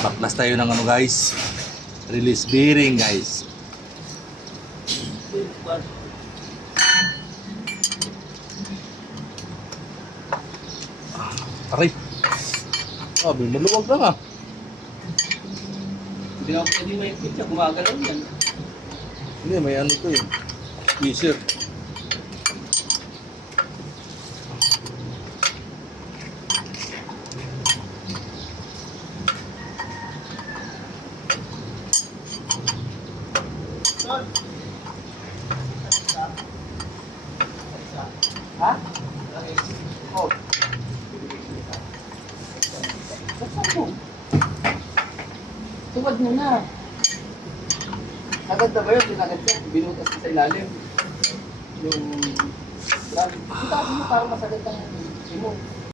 Baklas tayo ng ano guys, release bearing guys. Aray, maluwag lang ah. Hindi ako pwede may pizza, gumagalaw yan. Hindi, may ano to eh, t-shirt. Ha? Oh. Buksan mo. Tuwad mo na. Agad na ba yun? Tinagad ka, binutas ka sa ilalim. Yung... Grabe. Itaas mo para masagat ang simo.